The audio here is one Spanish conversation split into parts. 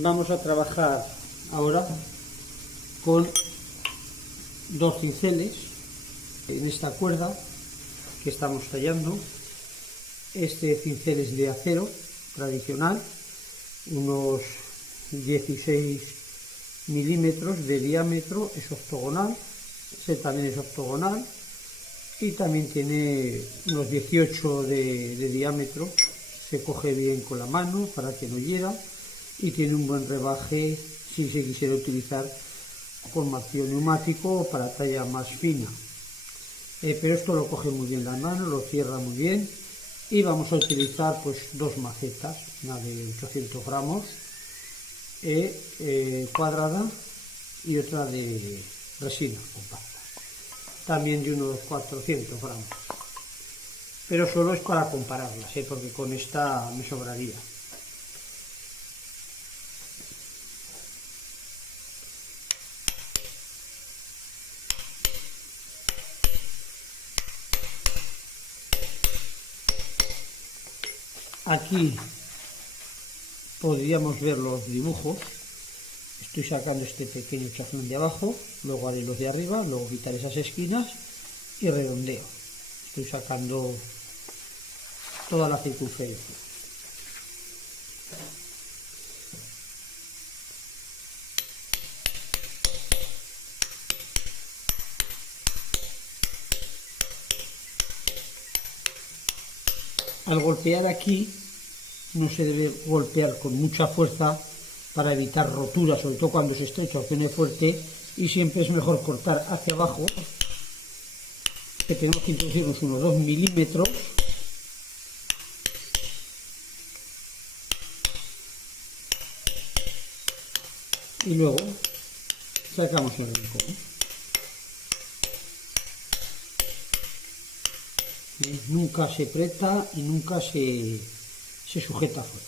Vamos a trabajar ahora con dos cinceles en esta cuerda que estamos tallando. Este cincel es de acero tradicional, unos 16 milímetros de diámetro, es octogonal, este también es octogonal y también tiene unos 18 de diámetro, se coge bien con la mano para que no hiera y tiene un buen rebaje si se quisiera utilizar con martillo neumático o para talla más fina. Pero esto lo coge muy bien la mano, lo cierra muy bien y vamos a utilizar pues dos macetas, una de 800 gramos cuadrada y otra de resina compacta, también de unos 400 gramos, pero solo es para compararlas, porque con esta me sobraría. Aquí podríamos ver los dibujos. Estoy sacando este pequeño chaflán de abajo, luego haré los de arriba, luego quitaré esas esquinas y redondeo. Estoy sacando toda la circunferencia. Al golpear aquí no se debe golpear con mucha fuerza para evitar roturas, sobre todo cuando se estrecha o tiene fuerte, y siempre es mejor cortar hacia abajo, que tenemos que introducirnos unos 2 milímetros y luego sacamos el rincón. Nunca se aprieta y nunca se sujeta fuerte.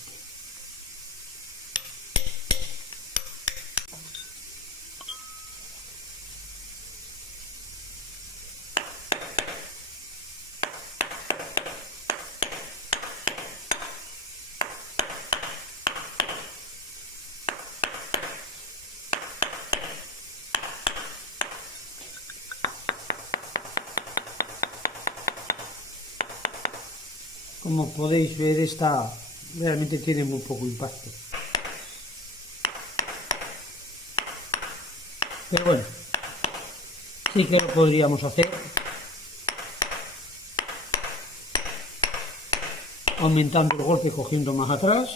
Como podéis ver, esta realmente tiene muy poco impacto. Pero bueno, sí que lo podríamos hacer aumentando el golpe, cogiendo más atrás.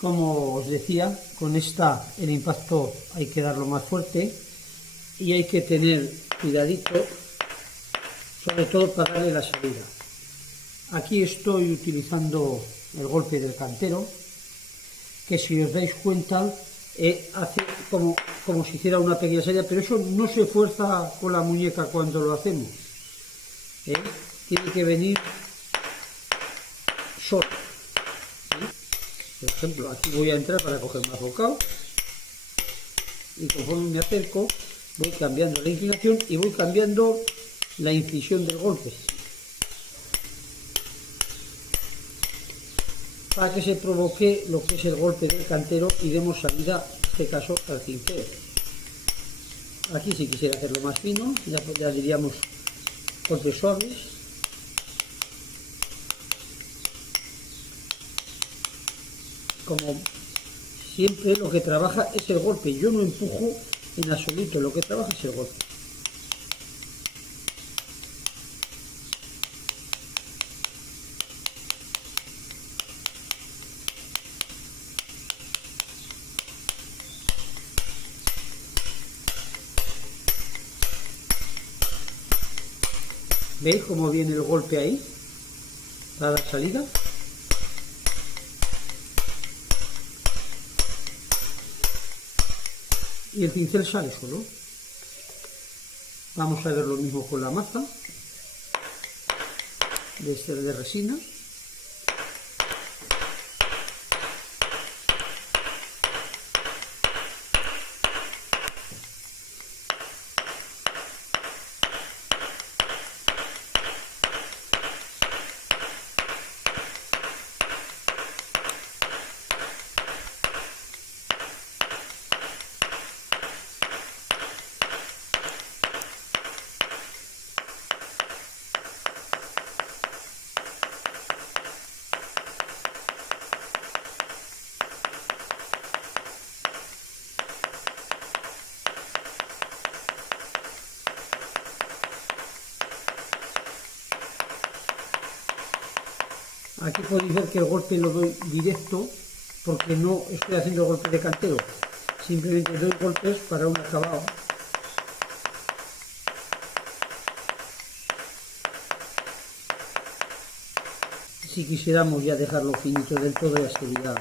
Como os decía, con esta el impacto hay que darlo más fuerte y hay que tener cuidadito, sobre todo para darle la salida. Aquí estoy utilizando el golpe del cantero, que si os dais cuenta hace como si hiciera una pequeña salida, pero eso no se fuerza con la muñeca cuando lo hacemos. Tiene que venir solo. Por ejemplo, aquí voy a entrar para coger más bocado y conforme me acerco voy cambiando la inclinación y voy cambiando la incisión del golpe para que se provoque lo que es el golpe del cantero y demos salida, en este caso, al cincel. Aquí si quisiera hacerlo más fino, ya diríamos golpes suaves. Como siempre lo que trabaja es el golpe, yo no empujo en absoluto, lo que trabaja es el golpe. ¿Veis cómo viene el golpe ahí? Para dar salida. Y el pincel sale solo. Vamos a ver lo mismo con la maza de resina. Aquí podéis ver que el golpe lo doy directo porque no estoy haciendo golpe de cantero, simplemente doy golpes para un acabado. Si quisiéramos ya dejarlo finito del todo, ya sería.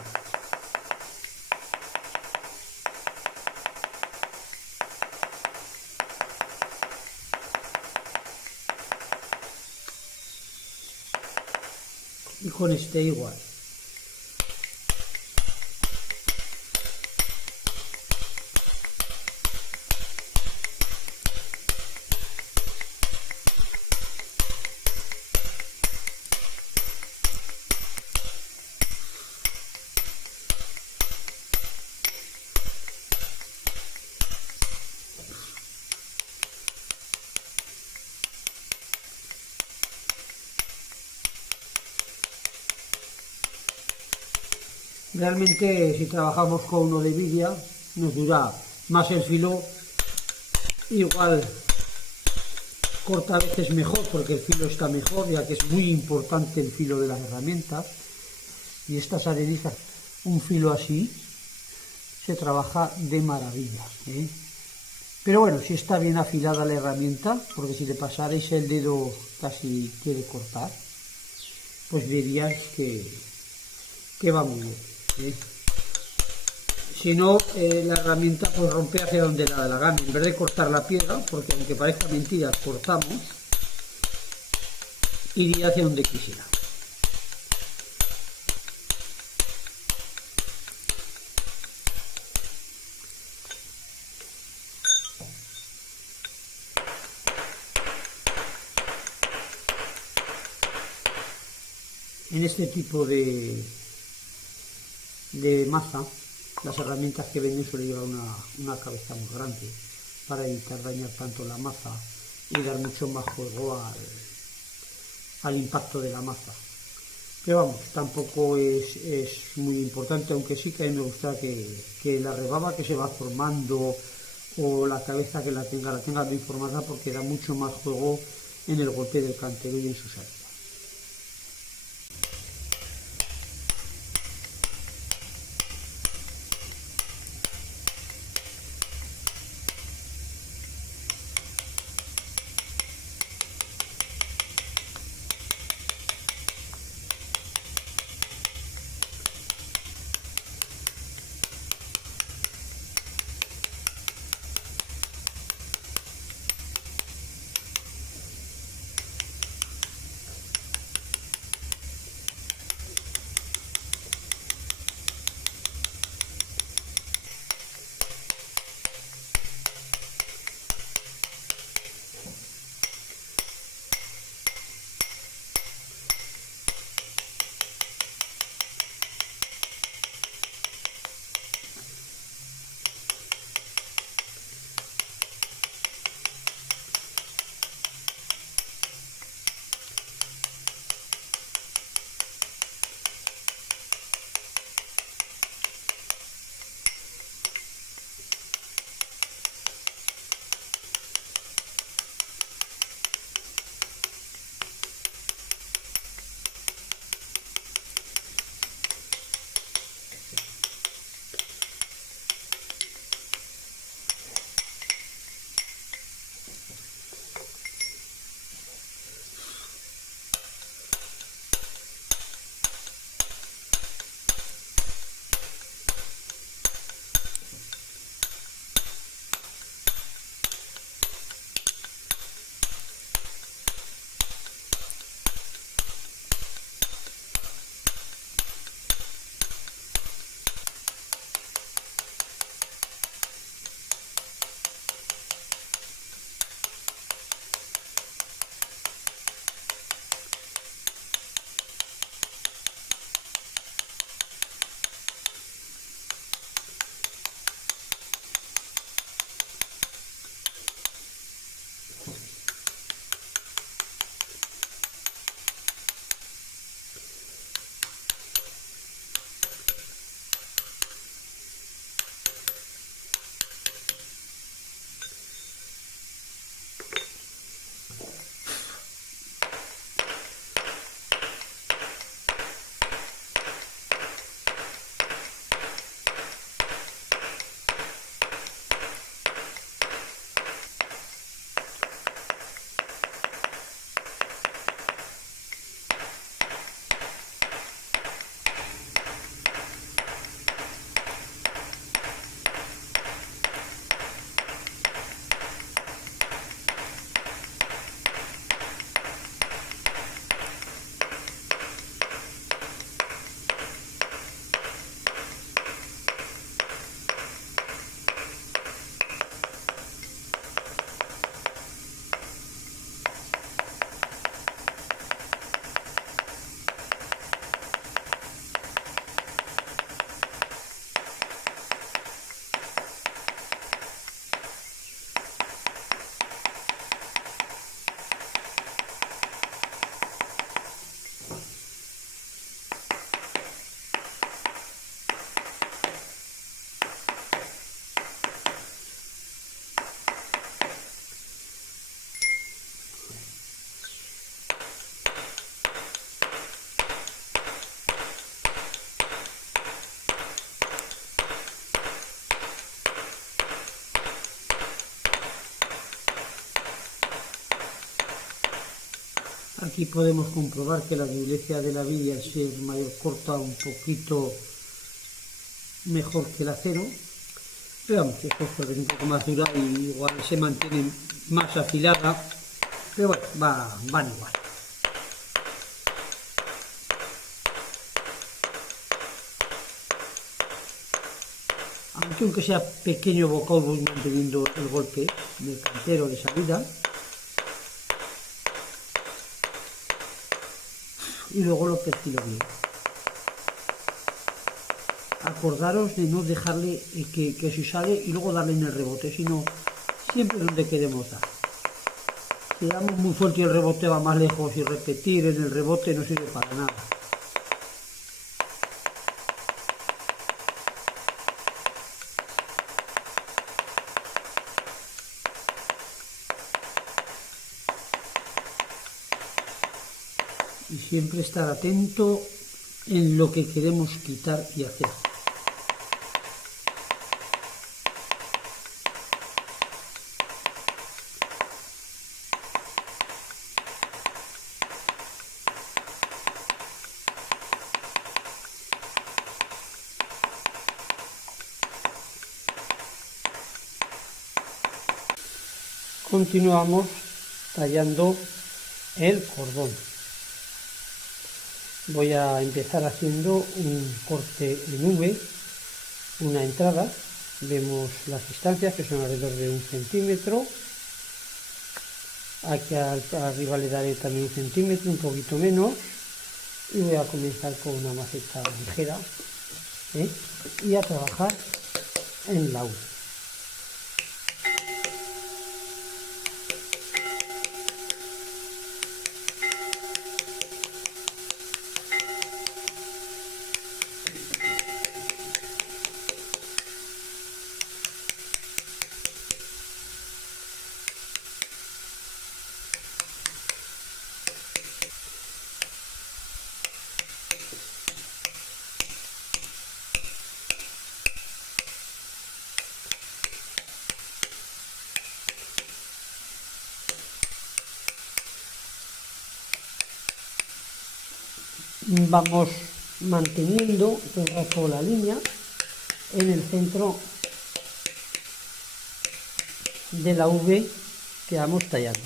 Y con este igual. Realmente si trabajamos con uno de vidia nos dura más el filo, igual corta a veces mejor porque el filo está mejor, ya que es muy importante el filo de las herramientas. Y estas areniscas, un filo así, se trabaja de maravilla, ¿eh? Pero bueno, si está bien afilada la herramienta, porque si le pasarais el dedo casi quiere cortar, pues veríais que va muy bien, ¿eh? Si no, la herramienta pues rompe hacia donde le da la gana. En vez de cortar la piedra, porque aunque parezca mentira, cortamos, iría hacia donde quisiera. En este tipo de maza, las herramientas que venden suelen llevar una cabeza muy grande para evitar dañar tanto la maza y dar mucho más juego al impacto de la maza. Pero vamos, tampoco es muy importante, aunque sí que a mí me gusta que la rebaba que se va formando o la cabeza que la tenga bien formada, porque da mucho más juego en el golpe del cantero y en su salida. Aquí podemos comprobar que la dureza de la villa al ser mayor corta un poquito mejor que el acero. Pero vamos, es que es un poco más dura y igual se mantiene más afilada. Pero bueno, van igual. Aunque sea pequeño bocado, voy manteniendo el golpe del cantero de salida. Y luego lo perfilo bien. Acordaros de no dejarle que se sale y luego darle en el rebote, sino siempre donde queremos dar. Si damos muy fuerte y el rebote va más lejos y repetir en el rebote no sirve para nada. Y siempre estar atento en lo que queremos quitar y hacer. Continuamos tallando el cordón. Voy a empezar haciendo un corte en V, una entrada. Vemos las distancias, que son alrededor de 1 centímetro. Aquí arriba le daré también 1 centímetro, un poquito menos. Y voy a comenzar con una maceta ligera, y a trabajar en la V. Vamos manteniendo todo el rato la línea en el centro de la V que vamos tallando.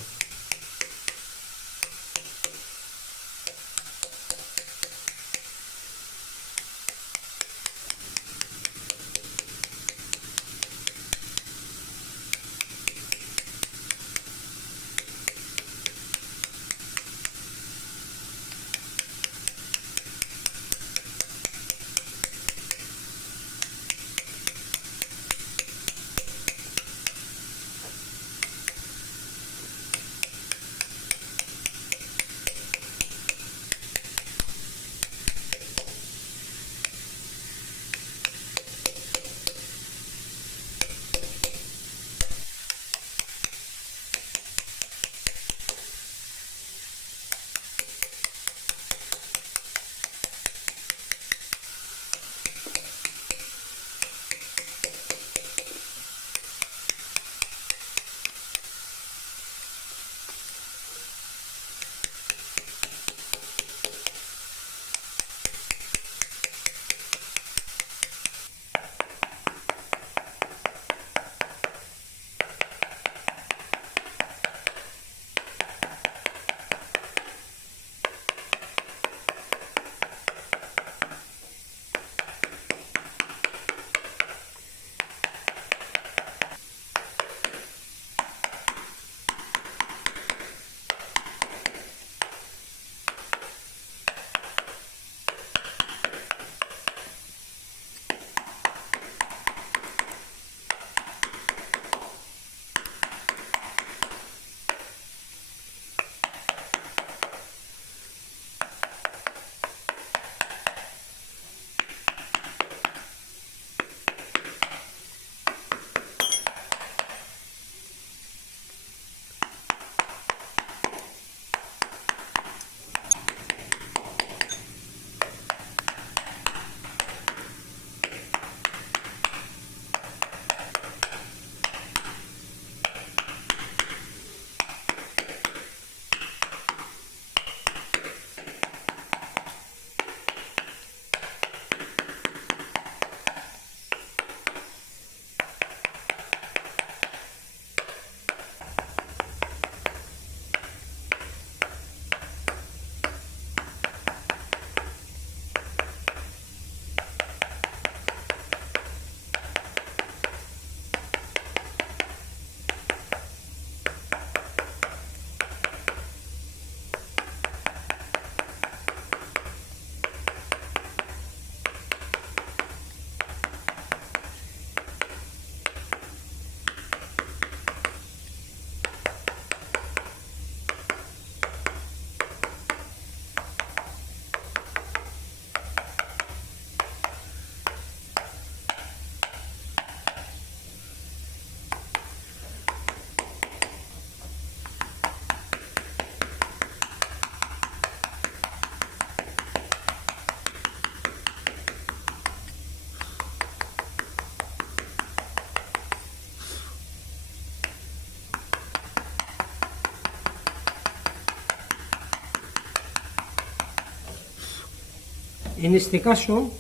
En este caso,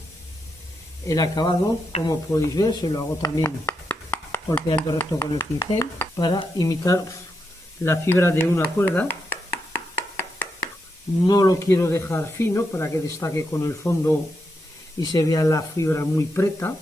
el acabado, como podéis ver, se lo hago también golpeando recto con el pincel para imitar la fibra de una cuerda. No lo quiero dejar fino para que destaque con el fondo y se vea la fibra muy preta.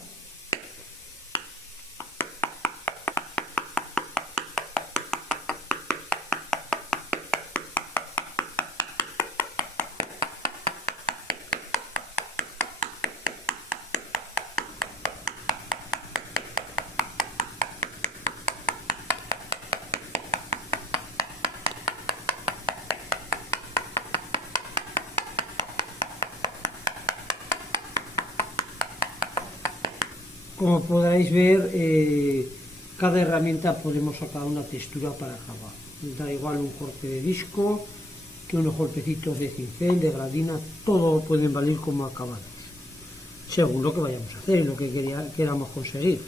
Como podréis ver, cada herramienta podemos sacar una textura para acabar. Da igual un corte de disco, que unos golpecitos de cincel, de gradina, todo pueden valer como acabados, según lo que vayamos a hacer y lo que queramos conseguir.